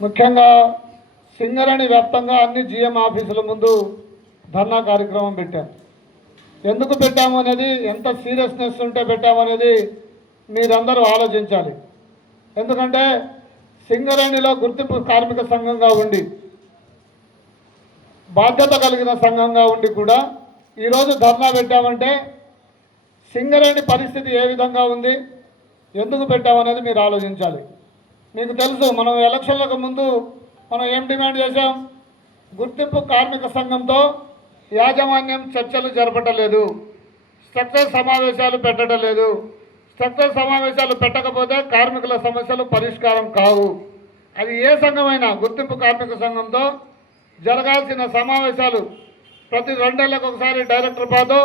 ముఖ్యంగా సింగరేణి వ్యాప్తంగా అన్ని జిఎం ఆఫీసుల ముందు ధర్నా కార్యక్రమం పెట్టాం. ఎందుకు పెట్టాము అనేది ఎంత సీరియస్నెస్ ఉంటే పెట్టాము అనేది మీరందరూ ఆలోచించాలి. ఎందుకంటే సింగరేణిలో గుర్తింపు కార్మిక సంఘంగా ఉండి బాధ్యత కలిగిన సంఘంగా ఉండి కూడా ఈరోజు ధర్నా పెట్టామంటే సింగరేణి పరిస్థితి ఏ విధంగా ఉంది ఎందుకు పెట్టామనేది మీరు ఆలోచించాలి. మీకు తెలుసు మనం ఎలక్షన్లకు ముందు మనం ఏం డిమాండ్ చేశాం? గుర్తింపు కార్మిక సంఘంతో యాజమాన్యం చర్చలు జరపటలేదు. స్ట్రక్చర్ సమావేశాలు పెట్టడం లేదు స్ట్రక్చర్ సమావేశాలు పెట్టకపోతే కార్మికుల సమస్యలు పరిష్కారం కావు. అది ఏ సంఘమైనా గుర్తింపు కార్మిక సంఘంతో జరగాల్సిన సమావేశాలు ప్రతి రెండేళ్ళకు ఒకసారి డైరెక్టర్ పాతో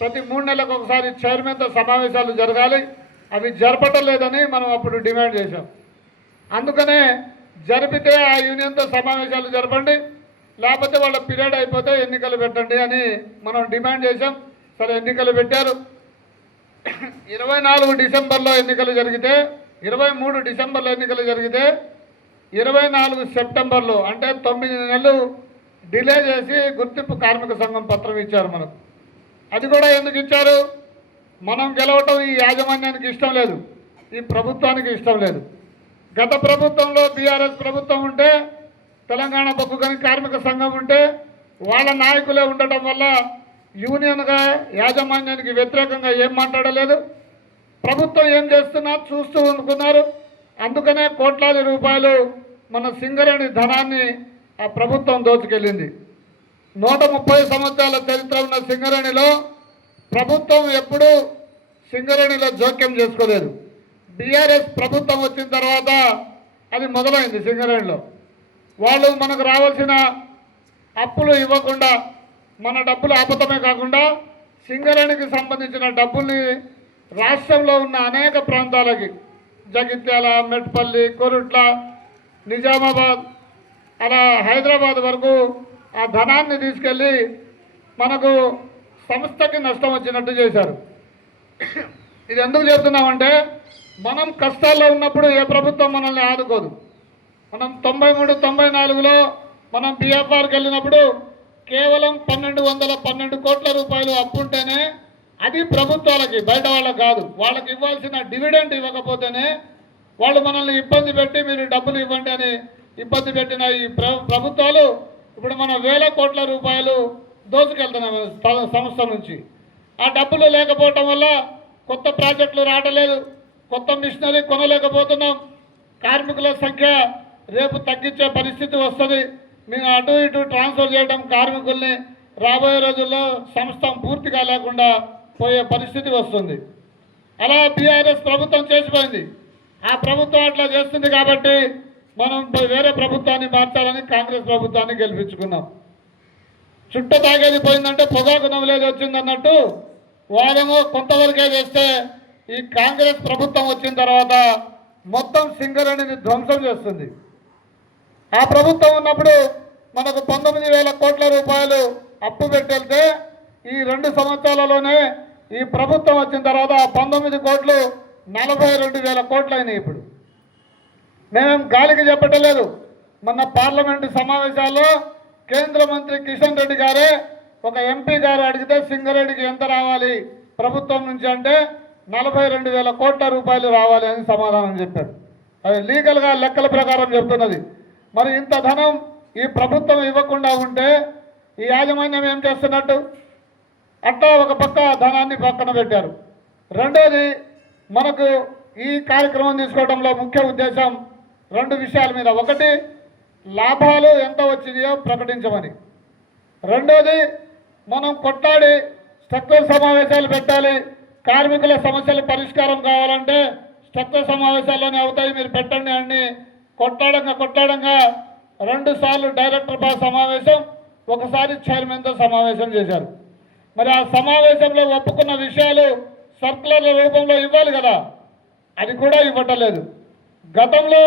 ప్రతి మూడు నెలలకు ఒకసారి చైర్మన్తో సమావేశాలు జరగాలి. అవి జరపటం లేదని మనం అప్పుడు డిమాండ్ చేశాం. అందుకనే జరిపితే ఆ యూనియన్తో సమావేశాలు జరపండి లేకపోతే వాళ్ళ పీరియడ్ అయిపోతే ఎన్నికలు పెట్టండి అని మనం డిమాండ్ చేశాం. సరే ఎన్నికలు పెట్టారు. ఇరవై నాలుగు డిసెంబర్లో ఎన్నికలు జరిగితే ఇరవై మూడు డిసెంబర్లో ఎన్నికలు జరిగితే ఇరవై నాలుగు సెప్టెంబర్లో అంటే తొమ్మిది నెలలు డిలే చేసి గుర్తింపు కార్మిక సంఘం పత్రం ఇచ్చారు మనకు. అది కూడా ఎందుకు ఇచ్చారు? మనం గెలవటం ఈ యాజమాన్యానికి ఇష్టం లేదు ఈ ప్రభుత్వానికి ఇష్టం లేదు. గత ప్రభుత్వంలో బీఆర్ఎస్ ప్రభుత్వం ఉంటే తెలంగాణ బొగ్గు గని కార్మిక సంఘం ఉంటే వాళ్ళ నాయకులే ఉండటం వల్ల యూనియన్గా యాజమాన్యానికి వ్యతిరేకంగా ఏం మాట్లాడలేదు. ప్రభుత్వం ఏం చేస్తున్నా చూస్తూ అనుకున్నారు అందుకనే కోట్లాది రూపాయలు మన సింగరేణి ధనాన్ని ఆ ప్రభుత్వం దోచుకెళ్ళింది. నూట ముప్పై సంవత్సరాల చరిత్ర ఉన్న సింగరేణిలో ప్రభుత్వం ఎప్పుడూ సింగరేణిలో జోక్యం చేసుకోలేదు. బీఆర్ఎస్ ప్రభుత్వం వచ్చిన తర్వాత అది మొదలైంది సింగరేణిలో. వాళ్ళు మనకు రావాల్సిన అప్పులు ఇవ్వకుండా మన డబ్బులు ఆపతమే కాకుండా సింగరేణికి సంబంధించిన డబ్బుల్ని రాష్ట్రంలో ఉన్న అనేక ప్రాంతాలకి జగిత్యాల మెట్పల్లి కొరుట్ల నిజామాబాద్ అలా హైదరాబాద్ వరకు ఆ ధనాన్ని తీసుకెళ్ళి మనకు సంస్థకి నష్టం వచ్చినట్టు చేశారు. ఇది ఎందుకు చెప్తున్నామంటే మనం కష్టాల్లో ఉన్నప్పుడు ఏ ప్రభుత్వం మనల్ని ఆదుకోదు. మనం తొంభై మూడు తొంభై నాలుగులో మనం బీఎఫ్ఆర్కి వెళ్ళినప్పుడు కేవలం పన్నెండు వందల పన్నెండు కోట్ల రూపాయలు అప్పుంటేనే అది ప్రభుత్వాలకి బయట వాళ్ళకి కాదు. వాళ్ళకి ఇవ్వాల్సిన డివిడెంట్ ఇవ్వకపోతేనే వాళ్ళు మనల్ని ఇబ్బంది పెట్టి మీరు డబ్బులు ఇవ్వండి అని ఇబ్బంది పెట్టిన ఈ ప్రభుత్వాలు ఇప్పుడు మన వేల కోట్ల రూపాయలు దోచుకెళ్తున్నాము సంస్థ నుంచి. ఆ డబ్బులు లేకపోవటం వల్ల కొత్త ప్రాజెక్టులు రావట్లేదు కొత్త మిషనరీ కొనలేకపోతున్నాం. కార్మికుల సంఖ్య రేపు తగ్గించే పరిస్థితి వస్తుంది. మేము అటు ఇటు ట్రాన్స్ఫర్ చేయడం కార్మికుల్ని రాబోయే రోజుల్లో సంస్థ పూర్తిగా లేకుండా పోయే పరిస్థితి వస్తుంది. అలా బీఆర్ఎస్ ప్రభుత్వం చేసిపోయింది. ఆ ప్రభుత్వం అట్లా చేస్తుంది కాబట్టి మనం వేరే ప్రభుత్వాన్ని మార్చాలని కాంగ్రెస్ ప్రభుత్వాన్ని గెలిపించుకున్నాం. చుట్ట తాగేది పోయిందంటే పొగాకు నవ్వులేదు వచ్చిందన్నట్టు వారము వారేమో కొంతవరకే చేస్తే ఈ కాంగ్రెస్ ప్రభుత్వం వచ్చిన తర్వాత మొత్తం సింగరేణిని ధ్వంసం చేస్తుంది. ఆ ప్రభుత్వం ఉన్నప్పుడు మనకు పంతొమ్మిది వేల కోట్ల రూపాయలు అప్పు పెట్టెళ్తే ఈ రెండు సంవత్సరాలలోనే ఈ ప్రభుత్వం వచ్చిన తర్వాత ఆ పంతొమ్మిది కోట్లు నలభై రెండు వేల కోట్లు అయినాయి ఇప్పుడు. మేమేం గాలికి చెప్పటలేదు. మొన్న పార్లమెంటు సమావేశాల్లో కేంద్ర మంత్రి కిషన్ రెడ్డి గారే ఒక ఎంపీ గారు అడిగితే సింగరెడ్డికి ఎంత రావాలి ప్రభుత్వం నుంచి అంటే నలభై రెండు వేల కోట్ల రూపాయలు రావాలి అని సమాధానం చెప్పాడు అది లీగల్గా లెక్కల ప్రకారం చెప్తున్నది. మరి ఇంత ధనం ఈ ప్రభుత్వం ఇవ్వకుండా ఉంటే ఈ యాజమాన్యం ఏం చేస్తున్నట్టు? అట్లా ఒక పక్క ధనాన్ని పక్కన పెట్టారు. రెండోది మనకు ఈ కార్యక్రమం తీసుకోవడంలో ముఖ్య ఉద్దేశం రెండు విషయాల మీద. ఒకటి లాభాలు ఎంత వచ్చినాయో ప్రకటించమని. రెండోది మనం కొట్లాడి స్ట్రక్చర్ సమావేశాలు పెట్టాలి. కార్మికుల సమస్యలు పరిష్కారం కావాలంటే స్ట్రక్చర్ సమావేశాల్లోనే అవుతాయి. మీరు పెట్టండి అని కొట్టాడంగా కొట్టాడంగా రెండు సార్లు డైరెక్టర్ బా సమావేశం ఒకసారి చైర్మన్తో సమావేశం చేశారు. మరి ఆ సమావేశంలో ఒప్పుకున్న విషయాలు సర్కులర్ల రూపంలో ఇవ్వాలి కదా. అది కూడా ఇవ్వటలేదు. గతంలో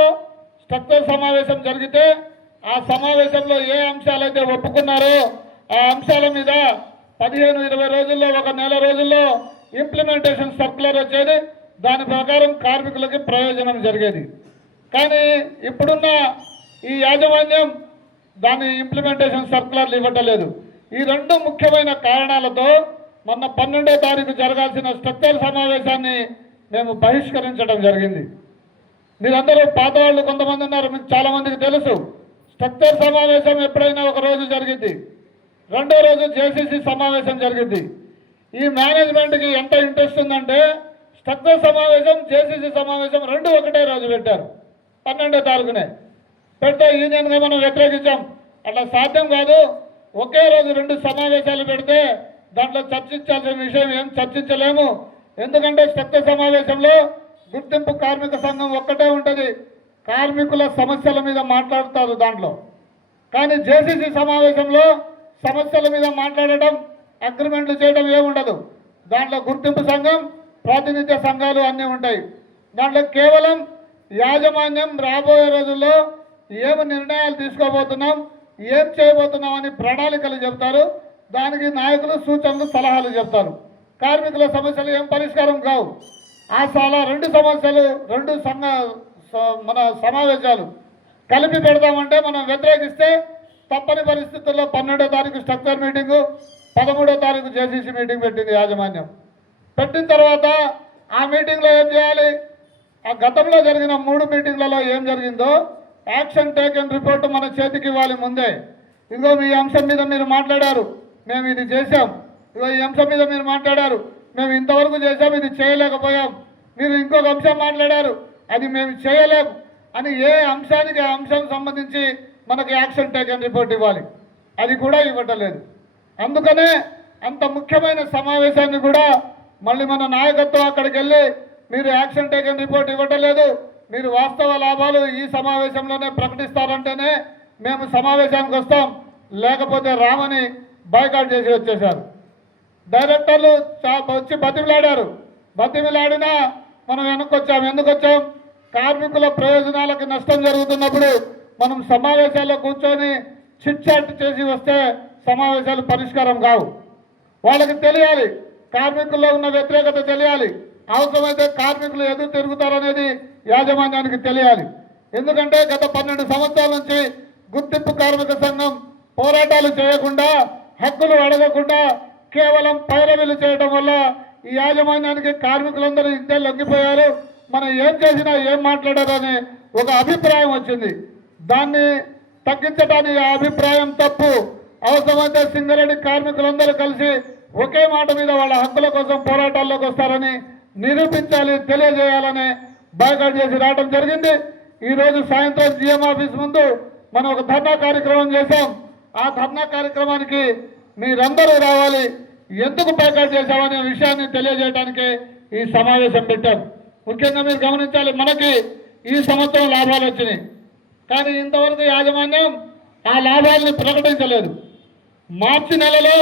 స్ట్రక్చర్ సమావేశం జరిగితే ఆ సమావేశంలో ఏ అంశాలైతే ఒప్పుకున్నారో ఆ అంశాల మీద పదిహేను ఇరవై రోజుల్లో ఒక నెల రోజుల్లో ఇంప్లిమెంటేషన్ సర్కులర్ వచ్చేది. దాని ప్రకారం కార్మికులకి ప్రయోజనం జరిగేది. కానీ ఇప్పుడున్న ఈ యాజమాన్యం దాని ఇంప్లిమెంటేషన్ సర్కులర్లు ఇవ్వటలేదు. ఈ రెండు ముఖ్యమైన కారణాలతో మొన్న పన్నెండో తారీఖు జరగాల్సిన స్ట్రక్చర్ సమావేశాన్ని మేము బహిష్కరించడం జరిగింది. మీరందరూ పాత వాళ్ళు కొంతమంది ఉన్నారు మీకు చాలామందికి తెలుసు. స్ట్రక్చర్ సమావేశం ఎప్పుడైనా ఒక రోజు జరిగింది. రెండో రోజు జేసీసీ సమావేశం జరిగింది. ఈ మేనేజ్మెంట్కి ఎంత ఇంట్రెస్ట్ ఉందంటే స్ట్రక్చర్ సమావేశం జేసీసీ సమావేశం రెండు ఒకటే రోజు పెట్టారు. పన్నెండో తారీఖునే. పెడితే యూనియన్గా మనం వ్యతిరేకించాం. అట్లా సాధ్యం కాదు. ఒకే రోజు రెండు సమావేశాలు పెడితే దాంట్లో చర్చించాల్సిన విషయం ఏం చర్చించలేము. ఎందుకంటే స్ట్రక్చర్ సమావేశంలో గుర్తింపు కార్మిక సంఘం ఒక్కటే ఉంటుంది. కార్మికుల సమస్యల మీద మాట్లాడతారు దాంట్లో. కానీ జేసీసీ సమావేశంలో సమస్యల మీద మాట్లాడటం అగ్రిమెంట్లు చేయడం ఏముండదు దాంట్లో గుర్తింపు సంఘం ప్రాతినిధ్య సంఘాలు అన్నీ ఉంటాయి. దాంట్లో కేవలం యాజమాన్యం రాబోయే రోజుల్లో ఏమి నిర్ణయాలు తీసుకోబోతున్నాం ఏం చేయబోతున్నాం అని ప్రణాళికలు చెప్తారు. దానికి నాయకులు సూచనలు సలహాలు చెప్తారు. కార్మికుల సమస్యలు ఏం పరిష్కారం కావు. ఆ సలహా రెండు సమస్యలు రెండు సంఘ స- మన సమావేశాలు కలిపి పెడదామంటే మనం వ్యతిరేకిస్తే తప్పని పరిస్థితుల్లో పన్నెండో తారీఖు స్ట్రక్చర్ మీటింగు పదమూడో తారీఖు జేసీసీ మీటింగ్ పెట్టింది యాజమాన్యం. పెట్టిన తర్వాత ఆ మీటింగ్లో ఏం చేయాలి? ఆ గతంలో జరిగిన మూడు మీటింగ్లలో ఏం జరిగిందో యాక్షన్ టేకన్ రిపోర్ట్ మన చేతికి ఇవ్వాలి ముందే. ఇదిగో మీ అంశం మీద మీరు మాట్లాడారు మేము ఇది చేశాం. ఇదిగో ఈ అంశం మీద మీరు మాట్లాడారు మేము ఇంతవరకు చేశాం ఇది చేయలేకపోయాం. మీరు ఇంకొక అంశం మాట్లాడారు అది మేము చేయలేం అని ఏ అంశానికి ఆ అంశం సంబంధించి మనకి యాక్షన్ టేకన్ రిపోర్ట్ ఇవ్వాలి. అది కూడా ఇవ్వటలేదు అందుకనే అంత ముఖ్యమైన సమావేశాన్ని కూడా మళ్ళీ మన నాయకత్వం అక్కడికి వెళ్ళి మీరు యాక్షన్ టేకన్ రిపోర్ట్ ఇవ్వటలేదు. మీరు వాస్తవ లాభాలు ఈ సమావేశంలోనే ప్రకటిస్తారంటేనే మేము సమావేశానికి వస్తాం. లేకపోతే రామని బైకాట్ చేసి వచ్చేశారు. డైరెక్టర్లు వచ్చి బతిమిలాడారు. బతిమిలాడినా మనం వెనక్కి వచ్చాం ఎందుకు వచ్చాం కార్మికుల ప్రయోజనాలకు నష్టం జరుగుతున్నప్పుడు మనం సమావేశాల్లో కూర్చొని చిట్ చాట్ చేసి వస్తే సమావేశాలు పరిష్కారం కావు. వాళ్ళకి తెలియాలి. కార్మికుల్లో ఉన్న వ్యతిరేకత తెలియాలి. అవసరమైతే కార్మికులు ఎదురు తిరుగుతారనేది యాజమాన్యానికి తెలియాలి. ఎందుకంటే గత పన్నెండు సంవత్సరాల నుంచి గుర్తింపు కార్మిక సంఘం పోరాటాలు చేయకుండా హక్కులు అడగకుండా కేవలం పైరవీలు చేయడం వల్ల ఈ యాజమాన్యానికి కార్మికులందరూ ఇంతే లొంగిపోయారు. మనం ఏం చేసినా ఏం మాట్లాడారని ఒక అభిప్రాయం వచ్చింది. దాన్ని తగ్గించడానికి ఆ అభిప్రాయం తప్పు. అవసరమైతే సింగరేణి కార్మికులందరూ కలిసి ఒకే మాట మీద వాళ్ళ హక్కుల కోసం పోరాటాల్లోకి వస్తారని నిరూపించాలి తెలియజేయాలని బాయ్కాట్ చేసి రావడం జరిగింది. ఈరోజు సాయంత్రం జిఎం ఆఫీస్ ముందు మనం ఒక ధర్నా కార్యక్రమం చేశాం. ఆ ధర్నా కార్యక్రమానికి మీరందరూ రావాలి. ఎందుకు బాయ్కాట్ చేశామనే విషయాన్ని తెలియజేయడానికి ఈ సమావేశం పెట్టాం. ముఖ్యంగా మీరు గమనించాలి మనకి ఈ సంవత్సరం లాభాలు వచ్చినాయి. కానీ ఇంతవరకు యాజమాన్యం ఆ లాభాలని ప్రకటించలేదు. మార్చి నెలలో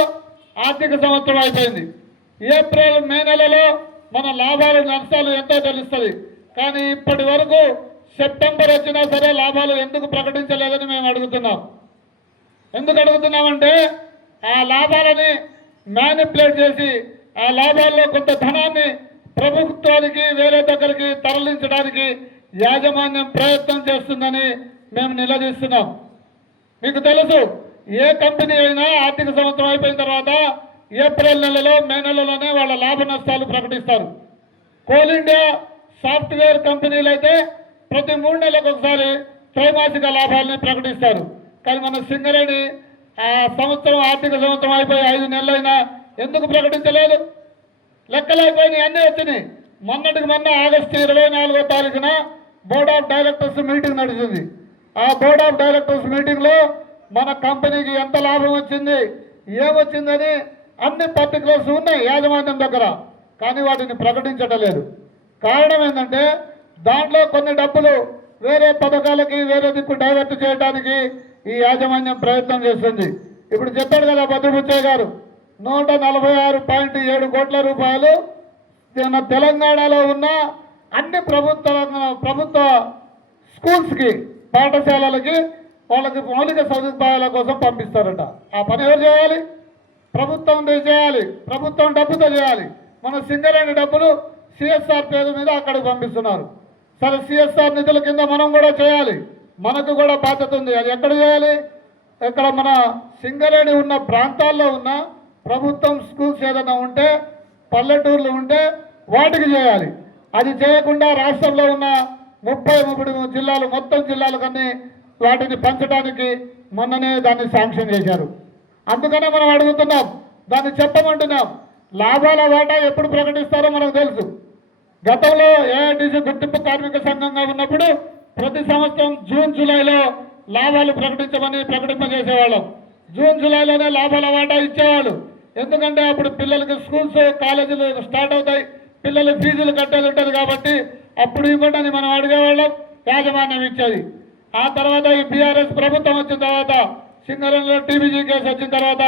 ఆర్థిక సంవత్సరం అయిపోయింది. ఏప్రిల్ మే నెలలో మన లాభాలు నష్టాలు ఎంతో తెలుస్తుంది. కానీ ఇప్పటి వరకు సెప్టెంబర్ వచ్చినా సరే లాభాలు ఎందుకు ప్రకటించలేదని మేము అడుగుతున్నాం. ఎందుకు అడుగుతున్నామంటే ఆ లాభాలని మ్యానిపులేట్ చేసి ఆ లాభాల్లో కొంత ధనాన్ని ప్రభుత్వానికి వేరే దగ్గరికి తరలించడానికి యాజమాన్యం ప్రయత్నం చేస్తుందని మేము నిలదీస్తున్నాం. మీకు తెలుసు ఏ కంపెనీ అయినా ఆర్థిక సంవత్సరం అయిపోయిన తర్వాత ఏప్రిల్ నెలలో మే నెలలోనే వాళ్ళ లాభ నష్టాలు ప్రకటిస్తారు. కోల్ ఇండియా సాఫ్ట్వేర్ కంపెనీలు అయితే ప్రతి మూడు నెలలకు ఒకసారి త్రైమాసిక లాభాలని ప్రకటిస్తారు. కానీ మన సింగరేణి ఆ సంవత్సరం ఆర్థిక సంవత్సరం అయిపోయి ఐదు నెలలైనా ఎందుకు ప్రకటించలేదు? లెక్కలు అయిపోయినాయి అన్నీ వచ్చినాయి. మొన్నటికి మొన్న ఆగస్టు ఇరవై నాలుగో తారీఖున బోర్డ్ ఆఫ్ డైరెక్టర్స్ మీటింగ్ నడిచింది. ఆ బోర్డ్ ఆఫ్ డైరెక్టర్స్ మీటింగ్లో మన కంపెనీకి ఎంత లాభం వచ్చింది ఏమొచ్చిందని అన్ని పర్టికులర్స్ ఉన్నాయి యాజమాన్యం దగ్గర కానీ వాటిని ప్రకటించడం లేదు కారణం ఏంటంటే దాంట్లో కొన్ని డబ్బులు వేరే పథకాలకి వేరే దిక్కు డైవర్ట్ చేయడానికి ఈ యాజమాన్యం ప్రయత్నం చేస్తుంది. ఇప్పుడు చెప్పాడు కదా భద్రపుచ్చయ్య గారు నూట నలభై ఆరు పాయింట్ ఏడు కోట్ల రూపాయలు మన తెలంగాణలో ఉన్న అన్ని ప్రభుత్వ ప్రభుత్వ స్కూల్స్కి పాఠశాలలకి వాళ్ళకి మౌలిక సదుపాయాల కోసం పంపిస్తారట. ఆ పని ఎవరు చేయాలి? ప్రభుత్వం చేయాలి. ప్రభుత్వం డబ్బుతో చేయాలి. మన సింగరేణి డబ్బులు సిఎస్ఆర్ పేరు మీద అక్కడికి పంపిస్తున్నారు. సరే సిఎస్ఆర్ నిధుల కింద మనం కూడా చేయాలి. మనకు కూడా బాధ్యత ఉంది. అది ఎక్కడ చేయాలి? ఇక్కడ మన సింగరేణి ఉన్న ప్రాంతాల్లో ఉన్న ప్రభుత్వం స్కూల్స్ ఏదైనా ఉంటే పల్లెటూర్లు ఉంటే వాటికి చేయాలి. అది చేయకుండా రాష్ట్రంలో ఉన్న ముప్పై ముప్పై జిల్లాలు మొత్తం జిల్లాలు కానీ వాటిని పంచడానికి మొన్ననే దాన్ని శాంక్షన్ చేశారు. అందుకనే మనం అడుగుతున్నాం దాన్ని చెప్పమంటున్నాం. లాభాల వాటా ఎప్పుడు ప్రకటిస్తారో మనకు తెలుసు. గతంలో ఏఐటీసీ గుర్తింపు కార్మిక సంఘంగా ఉన్నప్పుడు ప్రతి సంవత్సరం జూన్ జూలైలో లాభాలు ప్రకటించమని ప్రకటింపజేసేవాళ్ళం. జూన్ జూలైలోనే లాభాల వాటా ఇచ్చేవాళ్ళు. ఎందుకంటే అప్పుడు పిల్లలకి స్కూల్స్ కాలేజీలు స్టార్ట్ అవుతాయి. పిల్లలు ఫీజులు కట్టేది ఉంటుంది కాబట్టి అప్పుడు ఇవ్వండి మనం అడిగేవాళ్ళం. యాజమాన్యం ఇచ్చేది. ఆ తర్వాత ఈ బీఆర్ఎస్ ప్రభుత్వం వచ్చిన తర్వాత సింగరంలో టీబీజీ కేసు వచ్చిన తర్వాత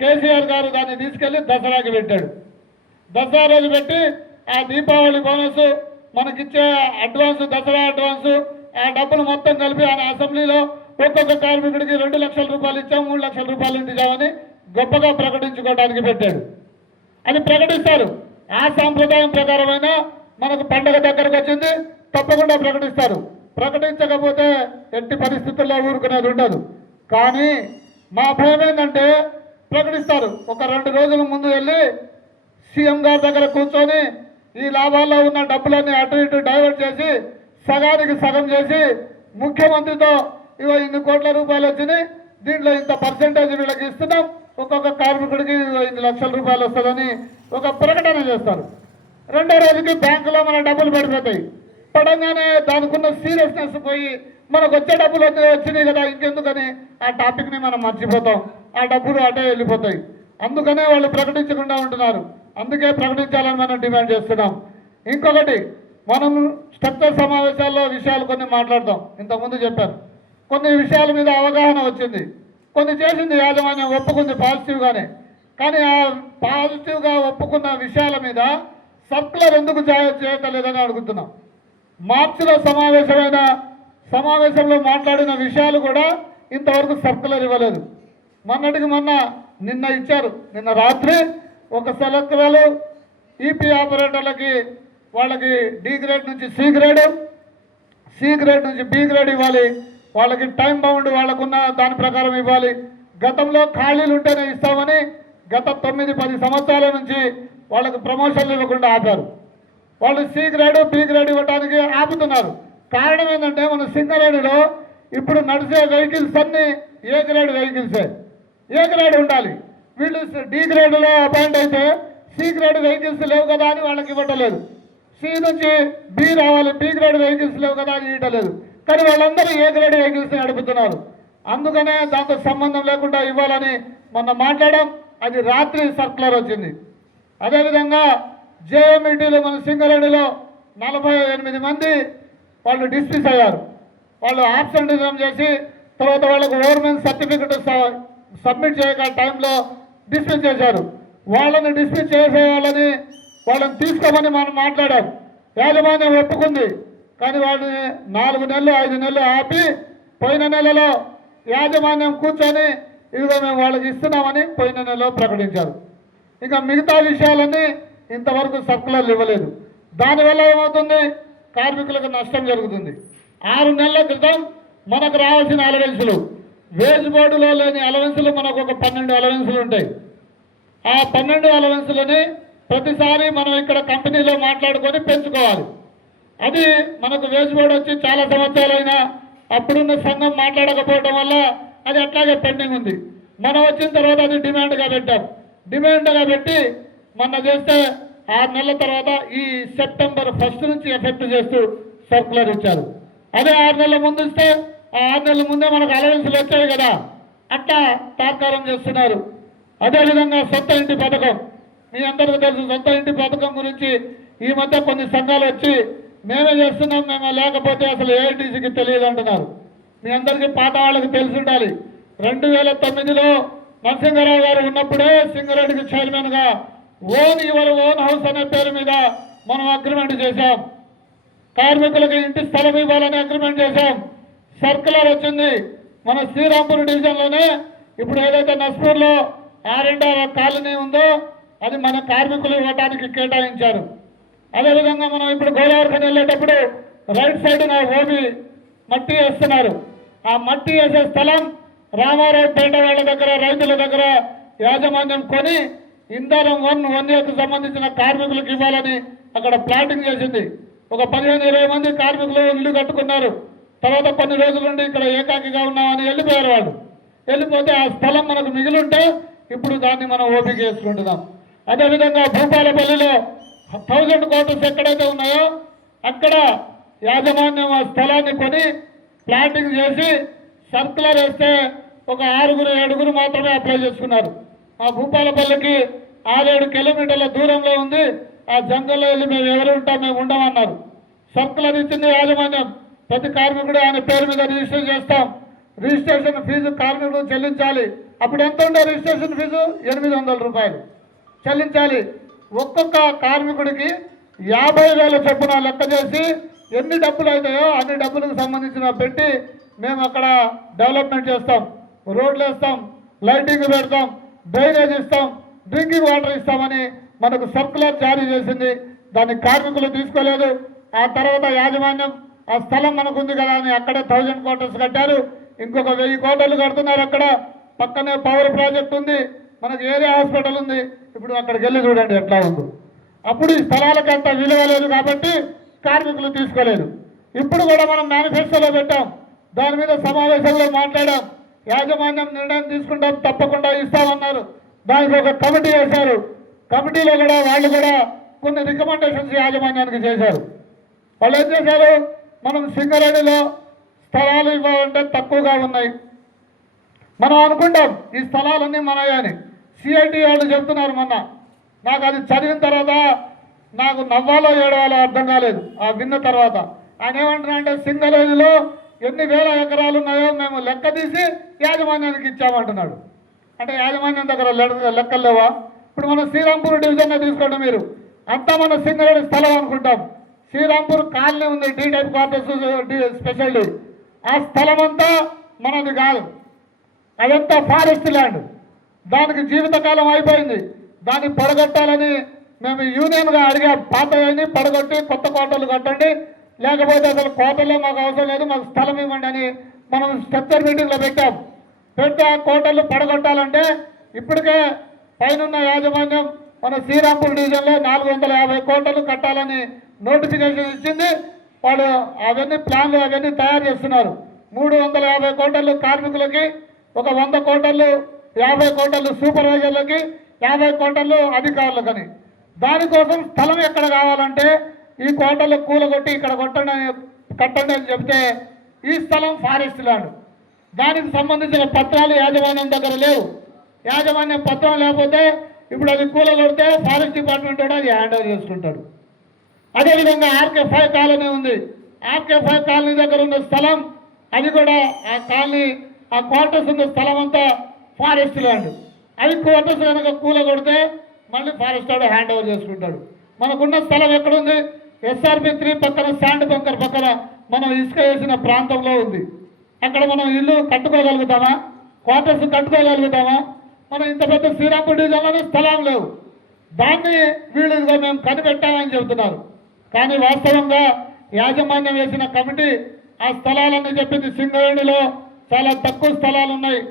కేసీఆర్ గారు దాన్ని తీసుకెళ్ళి దసరాకి పెట్టాడు. దసరా రోజు పెట్టి ఆ దీపావళి బోనస్ మనకిచ్చే అడ్వాన్స్ దసరా అడ్వాన్స్ ఆ డబ్బులు మొత్తం కలిపి ఆయన అసెంబ్లీలో ఒక్కొక్క కార్మికుడికి రెండు లక్షల రూపాయలు ఇచ్చాం మూడు లక్షల రూపాయలు ఇచ్చామని గొప్పగా ప్రకటించుకోవడానికి పెట్టాడు. అది ప్రకటిస్తారు. ఆ సాంప్రదాయం ప్రకారమైన మనకు పండగ దగ్గరకు వచ్చింది తప్పకుండా ప్రకటిస్తారు. ప్రకటించకపోతే ఎట్టి పరిస్థితుల్లో ఊరుకునేది ఉండదు. కానీ మా భయం ఏంటంటే ప్రకటిస్తారు. ఒక రెండు రోజుల ముందు వెళ్ళి సీఎం గారి దగ్గర కూర్చొని ఈ లాభాల్లో ఉన్న డబ్బులన్నీ అటు ఇటు డైవర్ట్ చేసి సగానికి సగం చేసి ముఖ్యమంత్రితో ఇవో ఇన్ని కోట్ల రూపాయలు వచ్చినాయి దీంట్లో ఇంత పర్సెంటేజ్ వీళ్ళకి ఇస్తున్నాం ఒక్కొక్క కార్మికుడికి ఇన్ని లక్షల రూపాయలు వస్తుందని ఒక ప్రకటన చేస్తారు. రెండో రోజుకి బ్యాంకులో మన డబ్బులు పడిపోతాయి. పడంగానే దానికున్న సీరియస్నెస్ పోయి మనకు వచ్చే డబ్బులు వచ్చినాయి కదా ఇంకెందుకని ఆ టాపిక్ని మనం మర్చిపోతాం. ఆ డబ్బులు అటే వెళ్ళిపోతాయి. అందుకనే వాళ్ళు ప్రకటించకుండా ఉంటున్నారు. అందుకే ప్రకటించాలని మనం డిమాండ్ చేస్తున్నాం. ఇంకొకటి మనం స్ట్రక్చర్ సమావేశాల్లో విషయాలు కొన్ని మాట్లాడతాం. ఇంతకుముందు చెప్పాను. కొన్ని విషయాల మీద అవగాహన వచ్చింది. కొన్ని చేసింది యాజమాన్యం ఒప్పుకుంది పాజిటివ్గానే. కానీ ఆ పాజిటివ్గా ఒప్పుకున్న విషయాల మీద సర్కులర్ ఎందుకు చేయటం లేదని అడుగుతున్నాం. మార్చిలో సమావేశమైన సమావేశంలో మాట్లాడిన విషయాలు కూడా ఇంతవరకు సర్కులర్ ఇవ్వలేదు. మొన్నటికి మొన్న నిన్న ఇచ్చారు. నిన్న రాత్రి ఒక సెలెక్టర్లు ఈపీ ఆపరేటర్లకి వాళ్ళకి డి గ్రేడ్ నుంచి సి గ్రేడ్ సి గ్రేడ్ నుంచి బి గ్రేడ్ ఇవ్వాలి. వాళ్ళకి టైం బౌండ్ వాళ్ళకున్న దాని ప్రకారం ఇవ్వాలి. గతంలో ఖాళీలు ఉంటేనే ఇస్తామని గత తొమ్మిది పది సంవత్సరాల నుంచి వాళ్ళకి ప్రమోషన్లు ఇవ్వకుండా ఆపారు. వాళ్ళు సి గ్రేడ్ బి గ్రేడ్ ఇవ్వడానికి ఆపుతున్నారు. కారణం ఏంటంటే మన సింగరేణిలో ఇప్పుడు నడిచే వెహికల్స్ అన్నీ ఏ గ్రేడ్ వెహికల్సే. ఏ గ్రేడ్ ఉండాలి. వీళ్ళు డి గ్రేడ్లో అపాయింట్ అయితే సి గ్రేడ్ వెహికల్స్ లేవు కదా అని వాళ్ళకి ఇవ్వటలేదు. సి నుంచి బి రావాలి బి గ్రేడ్ వెహికల్స్ లేవు కదా అని ఇవ్వటలేదు. కానీ వాళ్ళందరూ ఏ గ్రేడ్ వెహికల్స్ నడుపుతున్నారు. అందుకనే దాంతో సంబంధం లేకుండా ఇవ్వాలని మొన్న మాట్లాడాం. అది రాత్రి సర్కులర్ వచ్చింది. అదేవిధంగా జేఎంఈటీలో మన సింగరేణిలో నలభై ఎనిమిది మంది వాళ్ళు డిస్మిస్ అయ్యారు. వాళ్ళు ఆబ్సెంటిజం చేసి తర్వాత వాళ్ళకు ఓర్మెన్ సర్టిఫికెట్ సబ్మిట్ చేయక టైంలో డిస్మిస్ చేశారు. వాళ్ళని డిస్మిస్ చేసే వాళ్ళని వాళ్ళని తీసుకోమని మనం మాట్లాడాం. యాజమాన్యం ఒప్పుకుంది. కానీ వాళ్ళని నాలుగు నెలలు ఐదు నెలలు ఆపి పోయిన నెలలో యాజమాన్యం కూర్చొని ఇదిగో మేము వాళ్ళకి ఇస్తున్నామని పోయిన నెలలో ప్రకటించారు. ఇంకా మిగతా విషయాలన్నీ ఇంతవరకు సర్కులర్లు ఇవ్వలేదు. దానివల్ల ఏమవుతుంది? కార్మికులకు నష్టం జరుగుతుంది. ఆరు నెలల క్రితం మనకు రావాల్సిన అలవెన్సులు వేజ్ బోర్డులో లేని అలవెన్సులు మనకు ఒక పన్నెండు అలవెన్సులు ఉంటాయి. ఆ పన్నెండు అలవెన్సులని ప్రతిసారి మనం ఇక్కడ కంపెనీలో మాట్లాడుకొని పెంచుకోవాలి. అది మనకు వేజ్ బోర్డు వచ్చి చాలా సంవత్సరాలైనా అప్పుడున్న సంఘం మాట్లాడకపోవడం వల్ల అది అట్లాగే పెండింగ్ ఉంది. మనం వచ్చిన తర్వాత అది డిమాండ్గా పెట్టాం. డిమాండ్గా పెట్టి మొన్న చేస్తే ఆరు నెలల తర్వాత ఈ సెప్టెంబర్ ఫస్ట్ నుంచి ఎఫెక్ట్ చేస్తూ సర్కులర్ ఇచ్చారు. అదే ఆరు నెలల ముందు ఇస్తే ఆ ఆరు నెలల ముందే మనకు అలవెన్సులు వచ్చాయి కదా. అట్లా తాత్కారం చేస్తున్నారు. అదేవిధంగా సొంత ఇంటి పథకం. మీ అందరికీ తెలుసు సొంత ఇంటి పథకం గురించి ఈ మధ్య కొన్ని సంఘాలు వచ్చి మేమే చేస్తున్నాం మేము లేకపోతే అసలు ఏఐటీసీకి తెలియదు అంటున్నారు. మీ అందరికీ పాత వాళ్ళకి తెలిసి ఉండాలి. రెండు వేల తొమ్మిదిలో నరసింహారావు గారు ఉన్నప్పుడే సింగరెడ్డికి చైర్మన్గా ఓన్ యువర్ ఓన్ హౌస్ అనే పేరు మీద మనం అగ్రిమెంట్ చేశాం. కార్మికులకు ఇంటి స్థలం ఇవ్వాలని అగ్రిమెంట్ చేశాం. సర్కులర్ వచ్చింది. మన శ్రీరాంపూర్ డివిజన్లోనే ఇప్పుడు ఏదైతే నస్పూర్లో ఆర్ కాలనీ ఉందో అది మన కార్మికులు ఇవ్వటానికి కేటాయించారు. అదేవిధంగా మనం ఇప్పుడు గోదావరికి వెళ్ళేటప్పుడు రైట్ సైడ్ నా మట్టి వేస్తున్నారు. ఆ మట్టి వేసే స్థలం రామారావు పేట వాళ్ళ దగ్గర రైతుల దగ్గర యాజమాన్యం కొని ఇంధనం వన్ వన్ ఇయర్కి సంబంధించిన కార్మికులకు ఇవ్వాలని అక్కడ ప్లాటింగ్ చేసింది. ఒక పదిహేను ఇరవై మంది కార్మికులు ఇల్లు కట్టుకున్నారు. తర్వాత కొన్ని రోజుల నుండి ఇక్కడ ఏకాకిగా ఉన్నామని వెళ్ళిపోయారు వాళ్ళు. వెళ్ళిపోతే ఆ స్థలం మనకు మిగిలింటే ఇప్పుడు దాన్ని మనం ఓపిక చేసుకుంటున్నాం అదేవిధంగా భూపాలపల్లిలో థౌజండ్ క్వార్టర్స్ ఎక్కడైతే ఉన్నాయో అక్కడ యాజమాన్యం ఆ స్థలాన్ని కొని ప్లాటింగ్ చేసి సర్కులర్ వేస్తే ఒక ఆరుగురు ఏడుగురు మాత్రమే అప్లై చేసుకున్నారు. ఆ భూపాలపల్లికి ఆరేడు కిలోమీటర్ల దూరంలో ఉంది. ఆ జంగల్లో వెళ్ళి మేము ఎవరు ఉంటాం మేము ఉండమన్నారు. సర్కులర్ ఇచ్చింది యాజమాన్యం ప్రతి కార్మికుడు ఆయన పేరు మీద రిజిస్టర్ చేస్తాం. రిజిస్ట్రేషన్ ఫీజు కార్మికుడు చెల్లించాలి. అప్పుడు ఎంత ఉండే రిజిస్ట్రేషన్ ఫీజు? ఎనిమిది వందల రూపాయలు. చెల్లించాలి. ఒక్కొక్క కార్మికుడికి యాభై వేల చొప్పున లెక్క చేసి ఎన్ని డబ్బులు అవుతాయో అన్ని డబ్బులకు సంబంధించిన పెట్టి మేము అక్కడ డెవలప్మెంట్ చేస్తాం. రోడ్లు వేస్తాం లైటింగ్ పెడతాం డ్రైనేజ్ ఇస్తాం. డ్రింకింగ్ వాటర్ ఇస్తామని మనకు సర్కులర్ జారీ చేసింది. దాన్ని కార్మికులు తీసుకోలేదు. ఆ తర్వాత యాజమాన్యం ఆ స్థలం మనకు ఉంది కదా అని అక్కడే థౌజండ్ క్వార్టర్స్ కట్టారు. ఇంకొక వెయ్యి కోటర్లు కడుతున్నారు అక్కడ. పక్కనే పవర్ ప్రాజెక్ట్ ఉంది. మనకు ఏరియా హాస్పిటల్ ఉంది. ఇప్పుడు అక్కడికి వెళ్ళి చూడండి ఎట్లా ఉందో. అప్పుడు ఈ స్థలాలకు అంత విలువ లేదు కాబట్టి కార్మికులు తీసుకోలేదు. ఇప్పుడు కూడా మనం మేనిఫెస్టోలో పెట్టాం. దాని మీద సమావేశంలో మాట్లాడాం. యాజమాన్యం నిర్ణయం తీసుకుంటాం తప్పకుండా ఇస్తామన్నారు. దానికి ఒక కమిటీ వేశారు. కమిటీలో కూడా వాళ్ళు కూడా కొన్ని రికమెండేషన్స్ యాజమాన్యానికి చేశారు. వాళ్ళు ఏం చేశారు? మనం సింగరేణిలో స్థలాలు ఇవ్వాలంటే తక్కువగా ఉన్నాయి. మనం అనుకుంటాం ఈ స్థలాలన్నీ మనయే అని. సిఐటి వాళ్ళు చెప్తున్నారు మొన్న. నాకు అది చదివిన తర్వాత నాకు నవ్వాలో ఏడవాలో అర్థం కాలేదు. ఆ విన్న తర్వాత. ఆయన ఏమంటున్నారంటే సింగరేణిలో ఎన్ని వేల ఎకరాలు ఉన్నాయో మేము లెక్క తీసి యాజమాన్యానికి ఇచ్చామంటున్నాడు. అంటే యాజమాన్యం దగ్గర లెక్క- లెక్కలు లేవా ఇప్పుడు మనం శ్రీరాంపూర్ డివిజన్ తీసుకోండి మీరు. అంతా మన సింగరేణి స్థలం అనుకుంటాం. శ్రీరాంపూర్ కాలనీ ఉంది D type quarters D- special D. ఆ స్థలం అంతా మనది కాదు. అదంతా ఫారెస్ట్ ల్యాండ్. దానికి జీవితకాలం అయిపోయింది. దాన్ని పడగొట్టాలని మేము యూనియన్గా అడిగా అని పడగొట్టి కొత్త కోటలు కట్టండి. లేకపోతే అసలు కోటలో మాకు అవసరం లేదు మాకు స్థలం ఇవ్వండి అని మనం స్ట్రక్చర్ మీటింగ్లో పెట్టాం. పెద్ద ఆ కోటలు పడగొట్టాలంటే ఇప్పటికే పైన యాజమాన్యం మన శ్రీరాంపూర్ డివిజన్లో నాలుగు వందల యాభై కోటలు కట్టాలని నోటిఫికేషన్ ఇచ్చింది. వాళ్ళు అవన్నీ ప్లాన్లు అవన్నీ తయారు చేస్తున్నారు. మూడు వందల యాభై కోటలు కార్మికులకి ఒక వంద కోటలు యాభై కోటలు సూపర్వైజర్లకి యాభై కోటలు అధికారులకని. దానికోసం స్థలం ఎక్కడ కావాలంటే ఈ కోటలు కూలగొట్టి ఇక్కడ కొట్టండి కట్టండి అని చెప్తే ఈ స్థలం ఫారెస్ట్ ల్యాండ్. దానికి సంబంధించిన పత్రాలు యాజమాన్యం దగ్గర లేవు. యాజమాన్యం పత్రం లేకపోతే ఇప్పుడు అది కూలగొడితే ఫారెస్ట్ డిపార్ట్మెంట్ కూడా అది హ్యాండ్ ఓవర్ చేసుకుంటాడు. అదేవిధంగా ఆర్కే ఫైవ్ కాలనీ ఉంది. ఆర్కే ఫైవ్ కాలనీ దగ్గర ఉన్న స్థలం అది కూడా ఆ కాలనీ ఆ క్వార్టర్స్ ఉన్న స్థలం అంతా ఫారెస్ట్ ల్యాండ్. అవి క్వార్టర్స్ కనుక కూల కొడితే మళ్ళీ ఫారెస్ట్ వాడు హ్యాండ్ ఓవర్ చేసుకుంటాడు. మనకున్న స్థలం ఎక్కడుంది? ఎస్ఆర్పి త్రీ పక్కన శాండ్ బంకర్ పక్కన మనం ఇసుక వేసిన ప్రాంతంలో ఉంది. అక్కడ మనం ఇల్లు కట్టుకోగలుగుతామా? క్వార్టర్స్ కట్టుకోగలుగుతామా? మనం ఇంత పెద్ద శ్రీరాంపూర్ డివిజన్లోనే స్థలం లేవు. దాన్ని వీళ్ళుగా మేము కనిపెట్టామని చెబుతున్నారు. కానీ వాస్తవంగా యాజమాన్యం వేసిన కమిటీ ఆ స్థలాలన్నీ చెప్పింది సింగరేణిలో చాలా తక్కువ స్థలాలు ఉన్నాయి.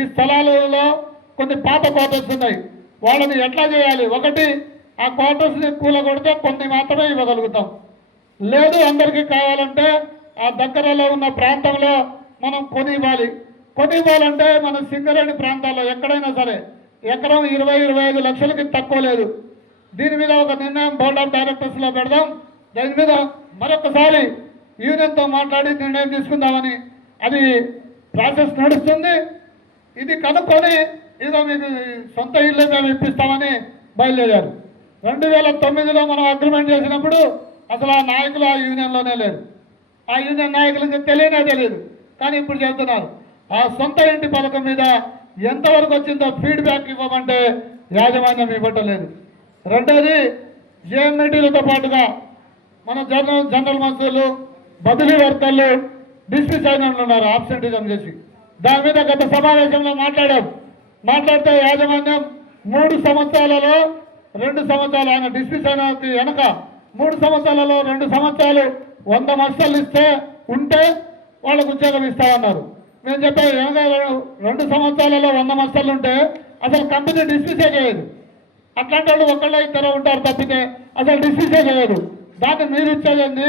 ఈ స్థలాలలో కొన్ని పాత క్వార్టర్స్ ఉన్నాయి. వాళ్ళని ఎట్లా చేయాలి? ఒకటి ఆ క్వార్టర్స్ని కూలగొడితే కొన్ని మాత్రమే ఇవ్వగలుగుతాం. లేదు అందరికీ కావాలంటే ఆ దగ్గరలో ఉన్న ప్రాంతంలో మనం కొని ఇవ్వాలి కొని ఇవ్వాలంటే మన సింగరేణి ప్రాంతాల్లో ఎక్కడైనా సరే ఎకరం ఇరవై ఇరవై ఐదు లక్షలకి తక్కువ లేదు. దీని మీద ఒక నిర్ణయం బోర్డ్ ఆఫ్ డైరెక్టర్స్లో పెడదాం. దాని మీద మరొకసారి యూనియన్తో మాట్లాడి నిర్ణయం తీసుకుందామని అది ప్రాసెస్ నడుస్తుంది. ఇది కనుక్కొని ఇదో మీకు సొంత ఇల్లు మేము ఇప్పిస్తామని బయలుదేరారు. రెండు వేల తొమ్మిదిలో మనం అగ్రిమెంట్ చేసినప్పుడు అసలు ఆ నాయకులు ఆ యూనియన్లోనే లేరు. ఆ యూనియన్ నాయకులకి తెలియనే తెలియదు. కానీ ఇప్పుడు చెబుతున్నారు ఆ సొంత ఇంటి పథకం మీద ఎంతవరకు వచ్చిందో ఫీడ్బ్యాక్ ఇవ్వమంటే యాజమాన్యం ఇవ్వటం లేదు. రెండోది జేఎంఐటీలతో పాటుగా మన జనరల్ జనరల్ మనుషులు బదిలీ వర్కర్లు డిస్మిస్ అయిన ఉన్నారు ఆబ్సెంటిజం చేసి. దాని మీద గత సమావేశంలో మాట్లాడాం. మాట్లాడితే యాజమాన్యం మూడు సంవత్సరాలలో రెండు సంవత్సరాలు ఆయన డిస్మిస్ అయిన వెనక మూడు సంవత్సరాలలో రెండు సంవత్సరాలు వంద మసలు ఇస్తే ఉంటే వాళ్ళకు ఉద్యోగం ఇస్తామన్నారు. మేము చెప్పాము ఏమన్నా రెండు సంవత్సరాలలో వంద మస్తలు ఉంటే అసలు కంపెనీ డిస్మిసే చేయదు. అట్లాంటి వాళ్ళు ఒకళ్ళ ఇద్దరు ఉంటారు తప్పితే అసలు డిస్మిసే చేయదు. దాన్ని మీరు ఇచ్చేదండి